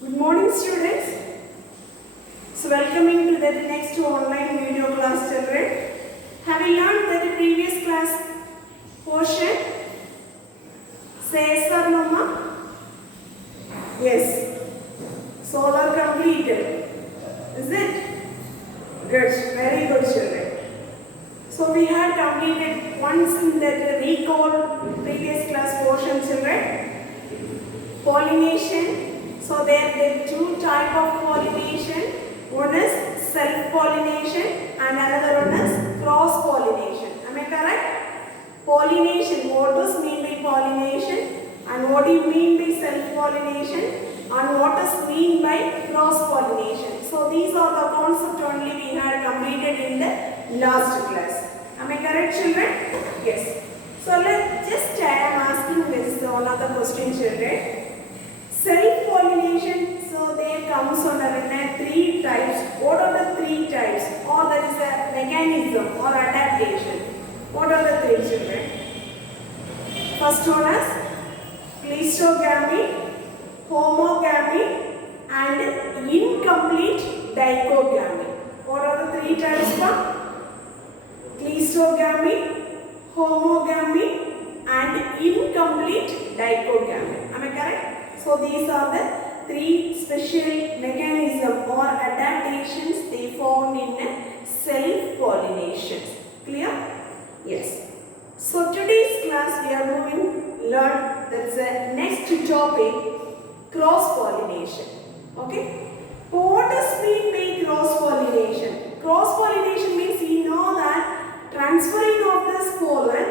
Good morning, students. So, welcoming to the next online video class, children. Have you learned that the previous class portion? Say yes or no, ma? Yes. So, all are completed. Is it? Good. Very good, children. So, we had completed once in that recall previous class portion, children. Pollination. So there are two types of pollination. One is self-pollination and another one is cross-pollination. Am I correct? Pollination. What does mean by pollination? And what do you mean by self-pollination? And what does mean by cross-pollination? So these are the concepts only we had completed in the last class. Am I correct, children? Yes. So let's just I am asking this one of the questions, children. Self-pollination, so there comes under three types. What are the three types? Or there is a mechanism or adaptation. What are the three, children? First one is cleistogamy, homogamy and incomplete dichogamy. What are the three types? Cleistogamy, homogamy and incomplete dichogamy. Am I correct? So these are the three special mechanisms or adaptations they found in self-pollination. Clear? Yes. So today's class we are moving learn that's the next topic, cross-pollination. Okay? So what does mean by cross-pollination? Cross-pollination means you know that transferring of this pollen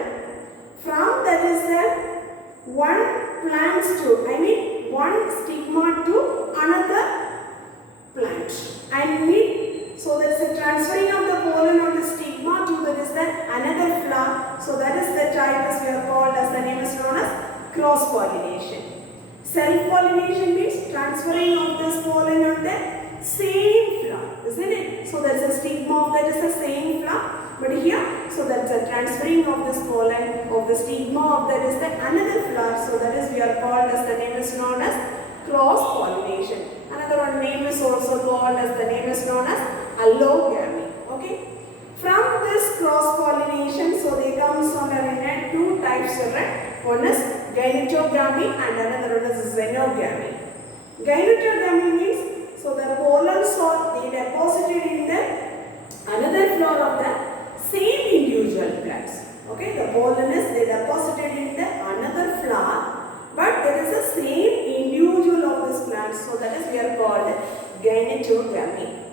from that is the one plant to one stigma to another plant and so there is a transferring of the pollen on the stigma to that is the another flower. So that is the type as we are called as the name is known as cross pollination. Self pollination means transferring of this pollen on the same flower, isn't it? So there is a stigma of that is the same flower. But here, so that's a transferring of this pollen of the stigma of that is the another flower. So that is we are called as the name is known as cross pollination. Another one name is also called as the name is known as allogamy. Okay. From this cross pollination, so they comes under in two types, children. One is gynetogamy and another one is xenogamy. Gynetogamy means so the pollens are they deposited in the another flower of the same individual plants. Okay, the pollen is they deposited in the another flower, but there is a same individual of this plant. So that is we are called gynetogamy.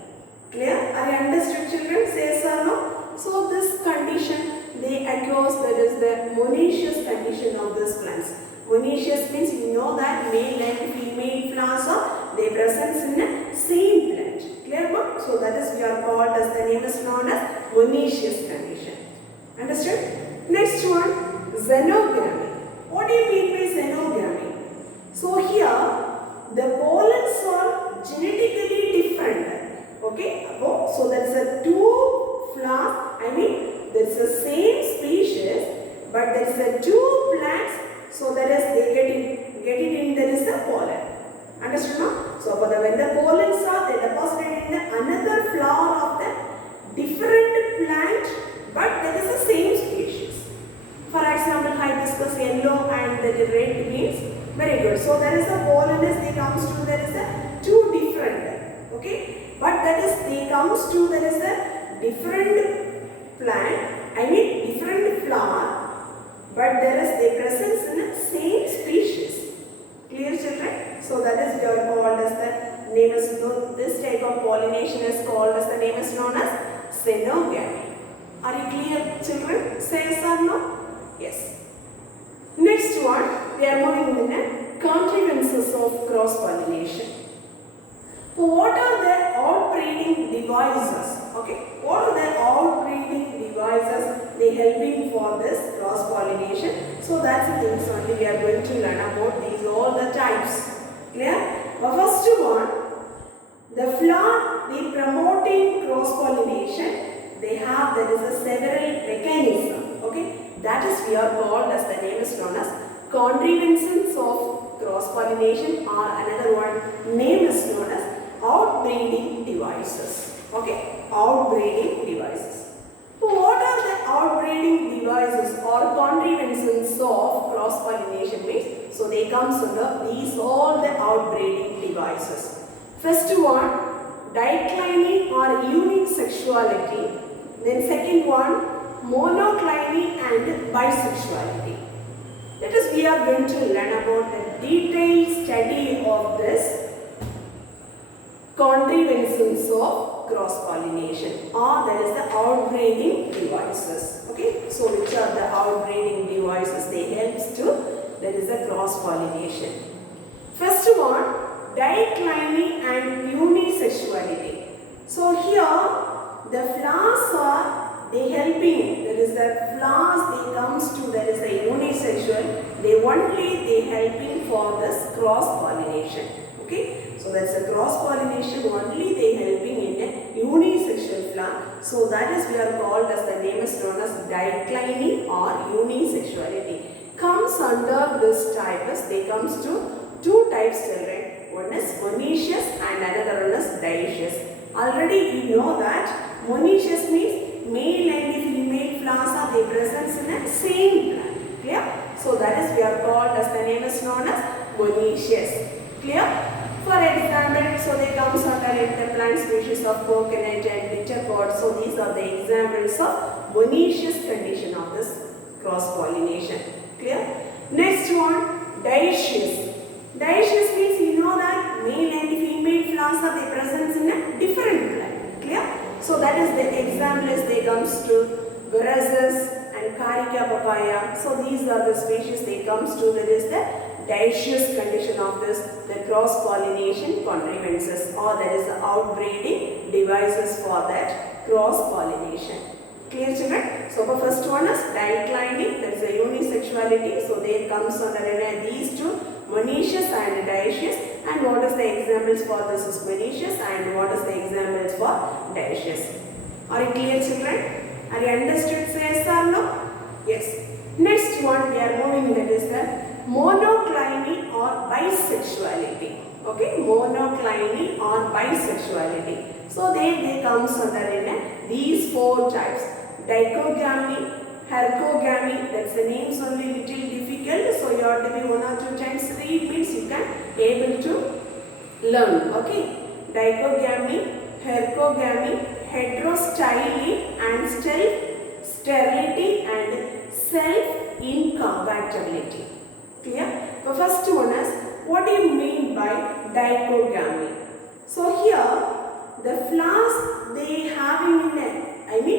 Clear? Are you understood, children? Say yes or no? So this condition they occurs that is the monoecious condition of this plants. Monoecious means you know that male and female flowers are they present in the same plant. Clear, ma'am? So that is we are called as the name is known as monoecious condition. Understood? Next one, xenogamy. What do you mean by xenogamy? So here the pollens are genetically different. Okay? So there is a two flowers. There is the same species, but there is a two plants. So that is they get it in there is a pollen. Understood, no? So when the pollens are they deposited in another flower of the different plant, but there is the same species. For example, hibiscus yellow and the red means very good. So there is a pollen is they comes to there is a two different. Okay, but that is they comes to there is a different plant. Different flower, but there is they presence in the same species. Clear, children? So that is we are called as the name is this type of pollination is called as the name is known as xenogamy. Are you clear, children? Say yes or no? Yes. Next one, we are moving in the contrivances of cross pollination. So what are the outbreeding devices? Okay, what are the outbreeding devices they helping for this cross pollination? So that's the things only we are going to learn about these all the types. Clear? The first one, the flower they promoting cross pollination. They have there is a several mechanism. Okay, that is we are called as the name is known as contrivances of cross pollination or another one name is So they comes under these all the outbreeding devices. First one, dicliny or unisexuality. Then second one, monocliny and bisexuality. Let us, we are going to learn about the detailed study of this contrivances of cross-pollination, or that is the outbreeding devices. Okay, so which are the outbreeding devices? They helps to, that is the cross-pollination. First one, dicliny and unisexuality. So here the flowers are, they helping, that is the flowers they comes to, that is a unisexual, they helping for this cross-pollination. Okay, so that's a cross-pollination, only they helping in a unisexual flower. So that is we are called as, the name is known as dicliny or unisexuality. Comes under this type as, they comes to two types children. One is monoecious and another one is dioecious. Already you know that monoecious means male and female flowers are they present in the same plant. Clear? So that is we are called as, the name is known as monoecious. Clear? For example, so they comes under the plant species of coconut and bittergourd. So these are the examples of monoecious condition of this cross-pollination. Clear? Next one, dioecious. Dioecious means you know that male and female flowers are they present in a different plant. Clear? So that is the example is they comes to Veracus and Carica papaya. So these are the species they comes to, that is the dioecious condition of this, the cross-pollination contrivances, or that is the outbreeding devices for that cross-pollination. Clear children? So the first one is dicliny, that is a unisexuality. So there comes under these two, monoecious and dioecious. And what is the examples for this is monoecious, and what is the examples for dioecious. Are you clear children? Are you understood, say yes or no? Yes. Next one we are moving, that is the monocliny or bisexuality. Okay, monocliny or bisexuality. So they comes under these four types: dichogamy, hercogamy. That's the names only little difficult. So you have to be one or two times read, means you can able to learn. Okay, dichogamy, hercogamy, heterostyly and sterility and self-incompatibility. Clear? The first one is, what do you mean by dichogamy? So here the flowers they having in a,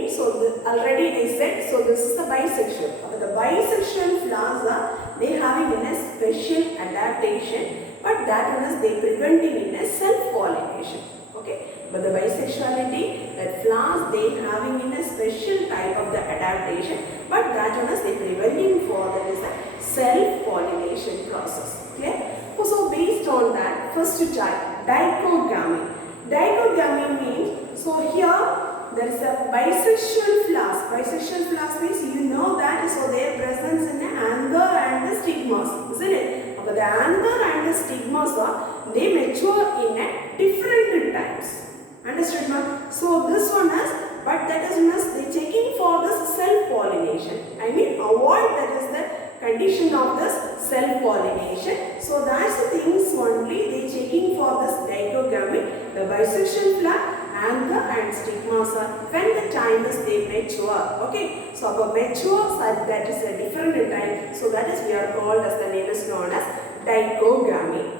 so already I said, so this is a bisexual. But the bisexual flowers are they having in a special adaptation, but that one is they preventing in a self-pollination. Okay, but the bisexuality, that flowers they having in a special type of the adaptation, but that one is they preventing for, that is a self-pollination process. Clear? So based on that, first type, dichogamy. Dichogamy means, so here there is a bisexual flowers. Bisexual flowers means you know that, so their presence in the anther and the stigmas, isn't it? But the anther and the stigmas are, they mature in a different times. Understood, ma'am? So this one is, but that is means they checking for this self-pollination. Avoid, that is the condition of this self-pollination. So that's the things only they checking for this dichogamy, the bisexual flower, anther and stigmas are when the time is they mature. Okay, so for mature that is a different time. So that is we are called as, the name is known as dichogamy.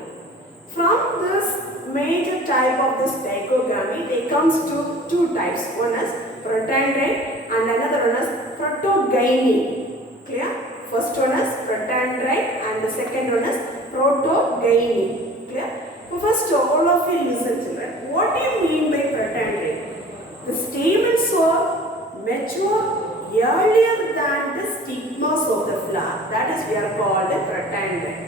From this major type of this dichogamy, they comes to two types. One is protandrite and another one is protogyny. Clear? First one is protandrite and the second one is protogyny. Clear? So first all of you listen children. What do you mean by protandrite? The stamens are mature earlier than the stigmas of the flower. That is we are called a protandrite.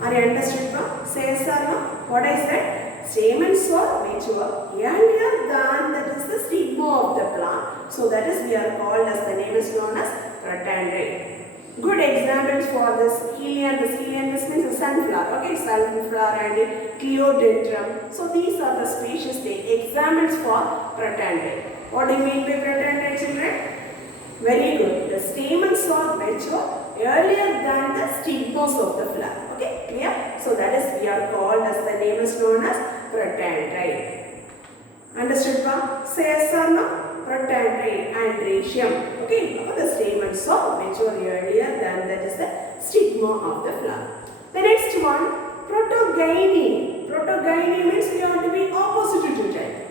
Are you understood now? Say yes or no? What I said? Stamens are mature earlier than, that is the stigma of the plant. So that is we are called as, the name is known as protandrite. Good examples for this helianthus. Helianthus means a sunflower. Okay, sunflower and cleodendrum. So these are the species, the examples for protandrite. What do you mean by protandrite children? Very good. The stamens are mature earlier than the stigmas of the flower. Okay, clear? So that is we are called as, the name is known as protandrite. Understood, ma? Say yes or no? Protandrite, androecium. Okay, the stamens are mature earlier than that is the stigma of the flower. The next one, protogyne. Protogyne means we have to be opposite to that.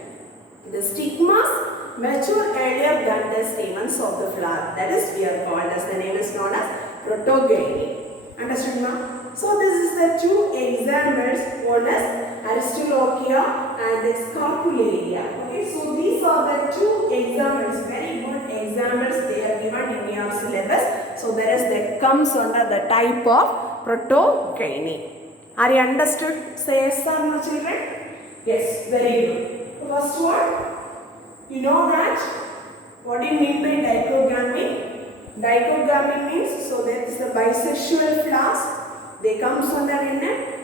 The stigmas mature earlier than the stamens of the flower. That is we are called as, the name is known as protogyne. Understood, ma? So this is the two examples, one as Aristolochia and Scarpularia. Okay, so these are the two examples, very good examples they are given in your syllabus. So there is that comes under the type of protogyne. Are you understood? Say yes or no, children? Yes, very good. First one, you know that what do you mean by dichogamy? Dichogamy means, so there is the bisexual flowers. They comes under in a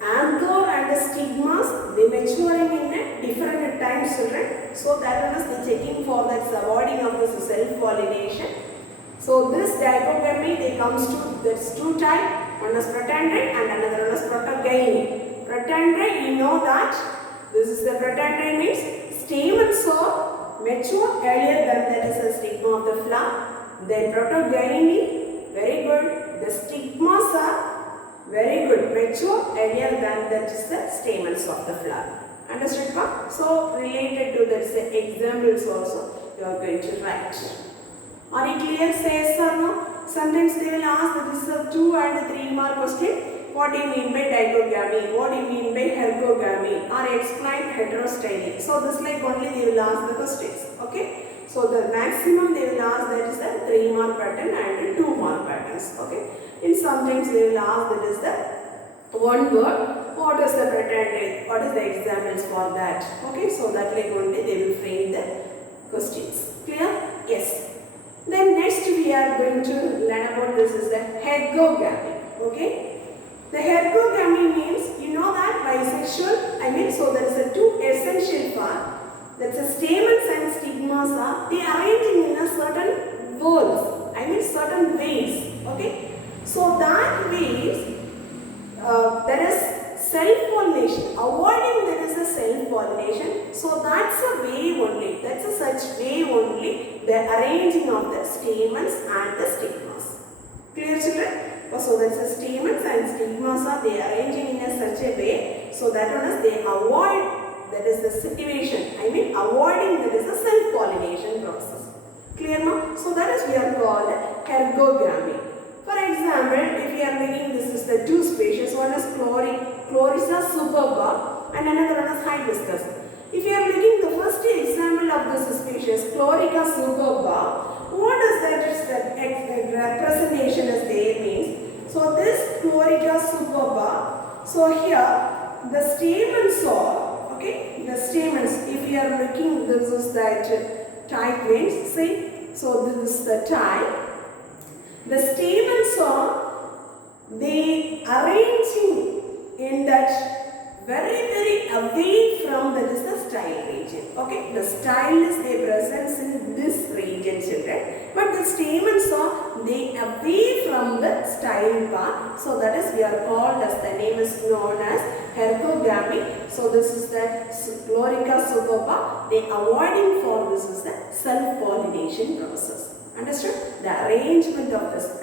anther and the stigmas. They maturing in a different times, children. So that one is the checking for that avoiding of this self-pollination. So this dichogamy, they comes to, that's two types. One is protandrite and another one is protogyne. Protandrite, you know that this is the protandrite means stamens are mature earlier than that is the stigma of the flower. Then protogyne, very good. The stigmas are very good, mature earlier than that is the stamens of the flower. Understood, ma? So related to that examples also you are going to write. Are you clear? Say yes or no? Sometimes they will ask that this is a 2 and 3 mark question. What do you mean by dichogamy? What do you mean by ergogamy? Or explain heterostyling. So this like only they will ask the questions. Okay. So the maximum they will ask that is the 3 mark pattern and 2 mark patterns. Okay. And sometimes they will ask that is the one word. What is the protandrite? What is the examples for that? Okay. So that like only they will frame the questions. Clear? Yes. Then next we are going to learn about this is the ergogamy. Okay. The ergogamy means, you know that bisexual, so there is a two essential part. That's the stamens and stigmas are, they are arranging in a certain whorls, certain ways. Okay. So that ways, there is self-pollination, avoiding there is a self-pollination. So that's a way only, that's a such way only, the arranging of the stamens and the stigmas. Clear, children? So that's the stamens and stigmas are they arranging in a such a way, so that one is they avoid, that is the situation, avoiding that is the self-pollination process. Clear, no? So that is we are called ergogamy. For example, if we are making this is the two species, one is Chlorissa superba and another one is hibiscus. If you are making the first example of this species, Chlorica superba, what is that? Is the representation is there means. So this Chlorica superba, so here the stamens are, okay, the stamens, if you are looking, this is that type means, see, so this is the type. The stamens are, they arranging in that very away from that is the style region. Okay, the style is they presence in this region, children, but the stamens are they away from the style part. So that is we are called as, the name is known as ergogamy. So this is the Chlorica superba. They avoiding for this is the self-pollination process. Understood? The arrangement of this,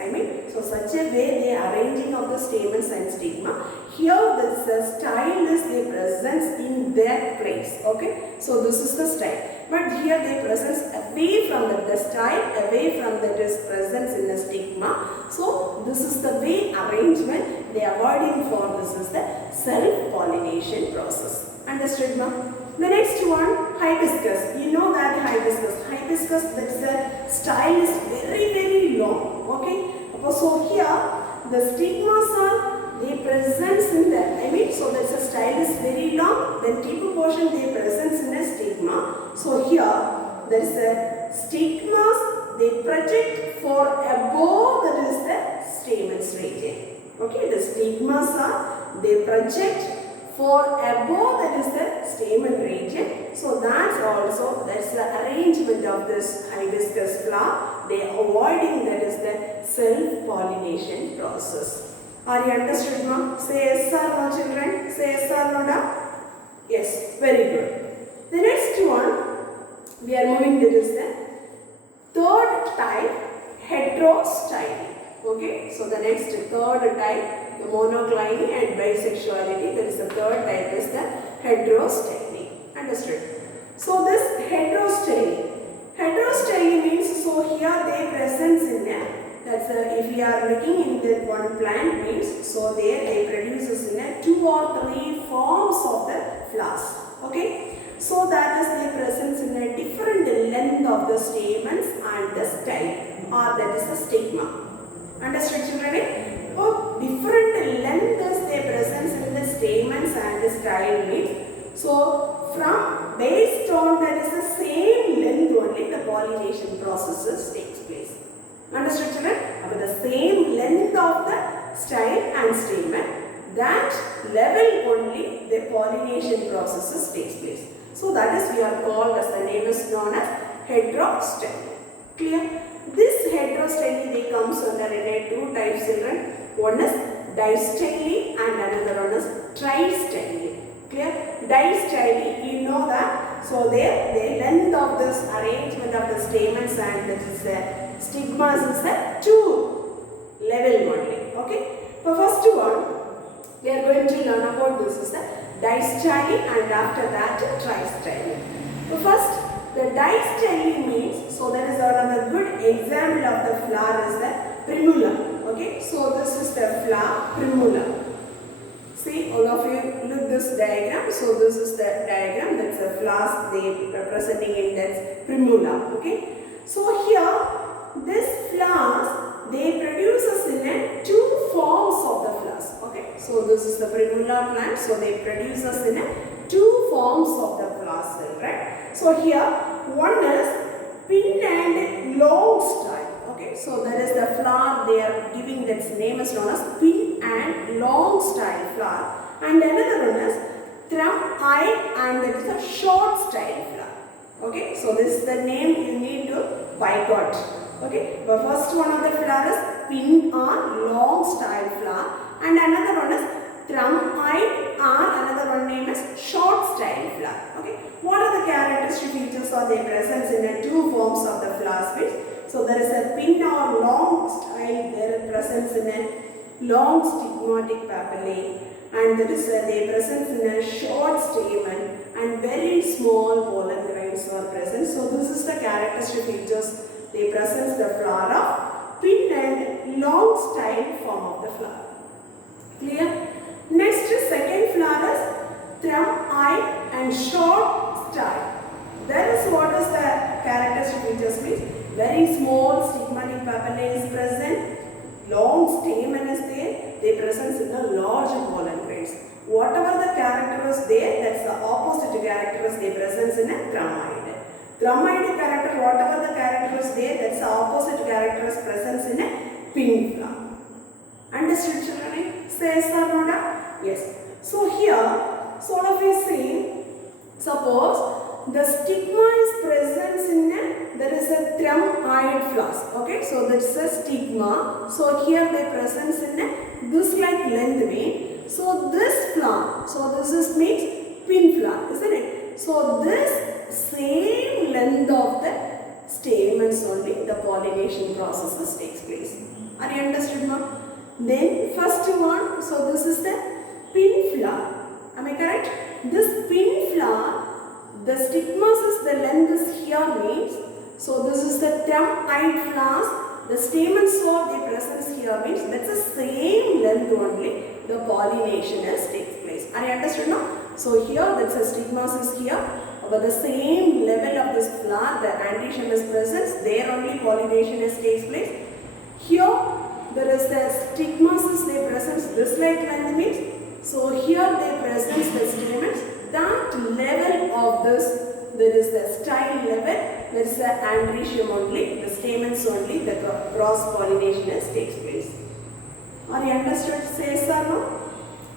so such a way they arranging of the stamens and stigma. Here the style is they presence in their place. Okay, so this is the style. But here they presence away from the style, away from that is presence in the stigma. So this is the way arrangement they avoiding for this is the self-pollination process. Understood, ma'am? The next one, hibiscus. You know that hibiscus. Hibiscus, that's the style is very long. Okay. So here the stigmas are they presence in the so that's the style is very long. Then tip portion they presence in a stigma. So here there is a stigmas they project for above that is the stamens region. Okay. The stigmas are they project for above that is the stamen region. So that's also, that's the arrangement of this hibiscus flower. They are avoiding that is the self-pollination process. Are you understood, ma'am? Say yes or no, children. Say yes or no, da? Yes, very good. The next one, we are moving to this third type, heterostyle. Okay, so the next third type, the monocliny and bisexuality, there is the third type is the heterostyle. Understood? So this heterostyle means, so here they presence in that's if we are looking in that one plant means, so there they produces in 2 or 3 forms of the flowers. Okay, so that is the presence in a different length of the stamens and the style, or that is the stigma. Understood, children? Oh, different length is the presence in the stamens and the style means, so from based on that is the same length only the pollination processes takes place. Understood, children? About the same length of the style and stamen, that level only the pollination processes takes place. So that is we are called as, the name is known as heterostyle. Clear? This heterostyle they comes under in 2 types, children. One is distyle and another one is tristyle. Clear? Distyle, you know that. So there the length of this arrangement of the stamens and this stigmas is 2 level only. Okay. The first one we are going to learn about this is the distyle and after that tristyle. So first the distyle means, so there is another good example of the flower is the primula. Okay. So this is the flower primula. See, all of you look this diagram. So this is the diagram, that's the flowers they representing in that primula. Okay. So here this flowers they produces in 2 forms of the flowers. Okay. So this is the primula plant. So they produces in 2 forms of the flowers, right? So here one is pin and long style. Okay. So that is the flower they are giving, that name is known as pin and long style flower, and another one is thumb-eyed and that is a short style flower. Okay, so this is the name you need to bygot. Okay, the first one of the flower is pin or long style flower, and another one is thumb-eyed or another one name is short style flower. Okay, what are the characteristic features or their presence in the 2 forms of the flower space? So there is a pin or long style, their presence in a long stigmatic papillae, and there is their presence in a short stamen and very small pollen grains are present. So this is the characteristic features they present the flower of pin and long style form of the flower. Clear? Next second flower is thumb-eyed and short style. That is what is the characteristic features means. Very small stigmatic papillae is present, long stamen is there, they present in the large pollen grains. Whatever the character is there, that's the opposite character is they present in a thumb-eyed. Thumb-eyed character, whatever the character is there, that's the opposite character is present in a pin flower. Understood, children? Say yes or no? Yes. So here, so all of you see, suppose the stigma is present in a, there is a thumb-eyed flowers. Okay, so that's a stigma. So here they presence in a this like length way. So this flower, so this is means pin flower, isn't it? So this same length of the stamens only the pollination processes takes place. Are you understood, ma'am? Then first one, so this is the pin flower. Am I correct? This pin flower, the stigmas is the length is here means, so this is the thumb-eyed flowers, the stamens or the presence here means that's the same length only the pollination is takes place. Are you understood now? So here that's the stigmas is here, but the same level of this flower, the androecium is present, there only pollination is takes place. Here there is the stigmas is the presence, this like length means, so here they present the stamens. That level of this, there is the style level, there is the androecium only, the stamens only, the cross pollination takes place. Are you understood? Say yes or no?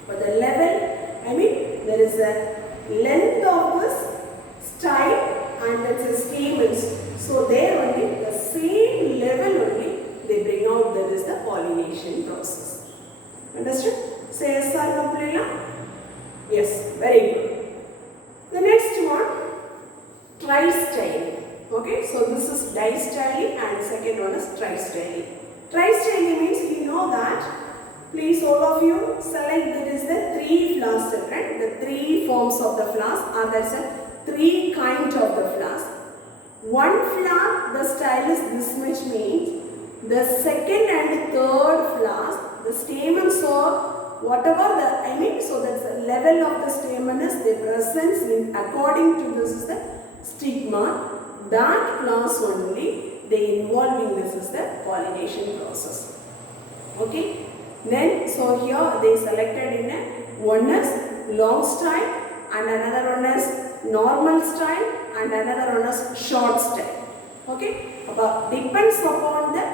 But the level, I mean, there is a length of this style and it's a stamens. So there only, the same level only, they bring denote that is the pollination process. Understood? Say yes or no, Pulila? Yes, very good. The next one, tri-styling. Okay, so this is distyling and second one is tri-styling. Tri-styling means you know that. Please all of you select that is the three flowers, right? The three forms of the flowers are there's a three kinds of the flowers. One flower, the style is this much means the second and third flowers, the stamens or whatever so that's the level of the stamen is the presence in according to this is the stigma. That flowers only they involving this is the pollination process. Okay. Then so here they selected in a one is long style and another one is normal style and another one is short style. Okay. But depends upon the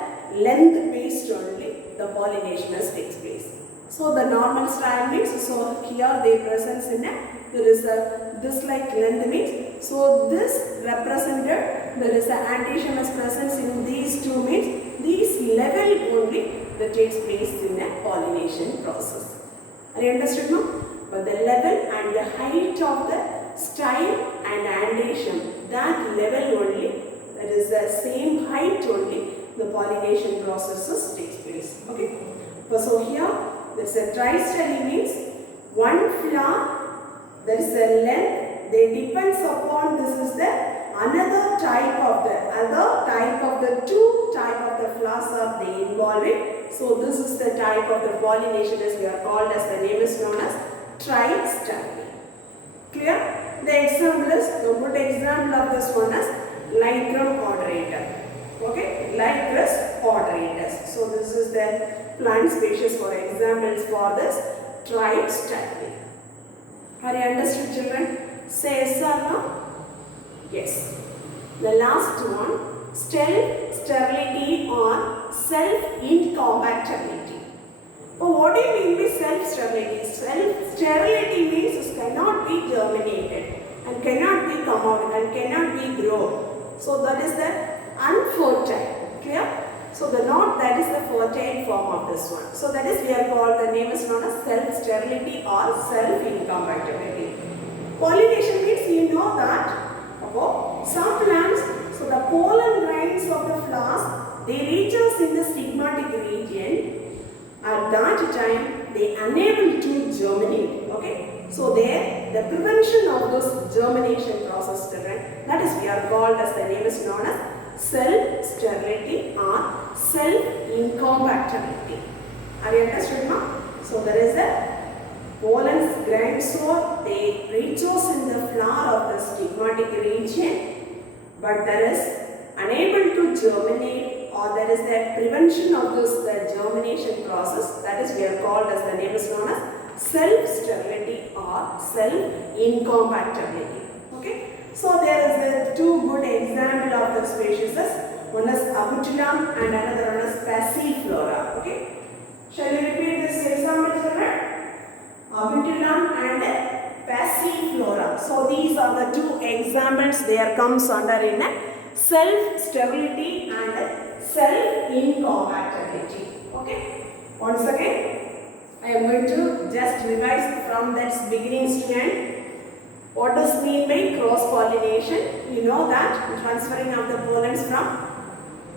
length based only the pollination takes place. So the normal style means so here they presence in a there is a this like length means so this represented there is a antechamous presence in these two means these level only that takes place in a pollination process. Are you understood now? But the level and the height of the style and antechamum, that level only, that is the same height only, the pollination processes takes place. Okay. So here, there's a tri-styling means one flower, there is a length, they depends upon this is the another type of the two type of the flowers are they involving. So this is the type of the pollination as we are called as the name is known as tri-styling. Clear? The example is the good example of this one is Lycrum odoratum. Okay, Lycus odoratus. So this is the plant species for examples for this tri-styling. Are you understood, children? Say yes or no? Yes. The last one, sterility or self-incompatibility. But what do you mean by self-sterility? Self-sterility means it cannot be germinated and cannot be come out and cannot be grown. So that is the unfertile. Clear? So the not that is the fertile form of this one. So that is we are called the name is known as self-sterility or self-incompatibility. Pollination means you know that some plants, so the pollen grains of the flowers, they reach us in the stigmatic region. At that time, they unable to germinate. Okay, so there the prevention of this germination process, children, that is we are called as the name is known as self-sterility or self-incompatibility. Are you understood now? So there is a pollen grains or they reach us in the flower of the stigmatic region, but there is unable to germinate or there is the prevention of this the germination process, that is we are called as the name is known as self-sterility or self-incompatibility. Okay, so there is the two good example of the species. One is Abutilum and another one is Passiflora. Okay, shall we repeat this example, children? Abutilum and Passiflora. So these are the two examples. There comes under in self-sterility and self-incompatibility. Okay. Once again, I am going to just revise from that beginning to end. What does mean by cross-pollination? You know that transferring of the pollens from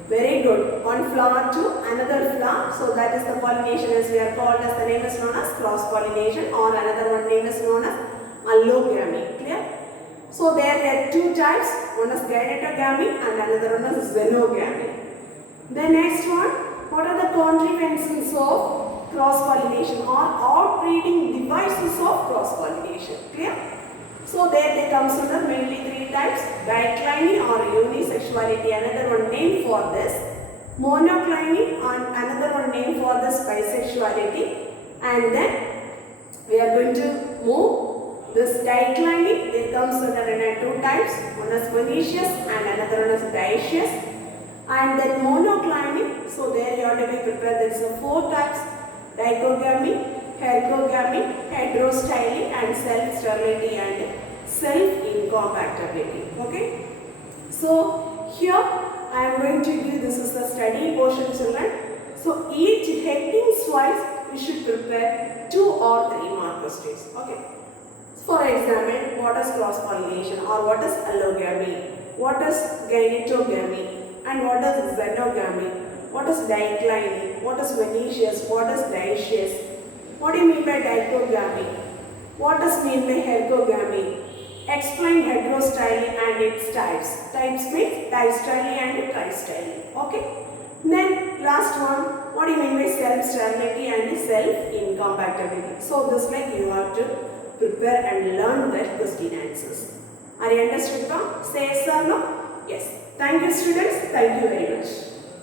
very good one flower to another flower. So that is the pollination as we are called as the name is known as cross-pollination or another one name is known as allogamy. Clear? So there are two types. One is gynetogamy and another one is xenogamy. The next one, what are the contributions of cross-pollination or outbreeding devices of cross-pollination? Clear? So there they comes under mainly three types: dicliny or unisexuality, another one name for this; monocliny and another one name for this bisexuality. And then we are going to move this dicliny. There comes under two types: one is monoecious and another one is dioecious. And then monocliny. So there you have to be prepared. There is four types: dichogamy, heterogamy, heterostyling and self-sterility and self-incompatibility. Okay. So here I am going to give this is the study portion, children. So each headings wise we should prepare 2 or 3 mark questions. Okay. For example, what is cross pollination or what is allogamy? What is gynetogamy and what is xenogamy? What is dicline? What is monoecious? What is dioecious? What do you mean by dichogamy? What does mean by hergogamy? Explain heterostyly and its types. Types means distyly and tristyly. Okay. Then last one, what do you mean by self-sterility and self-incompatibility? So this like you have to prepare and learn that question answers. Are you understood now? Say yes or no? Yes. Thank you students. Thank you very much.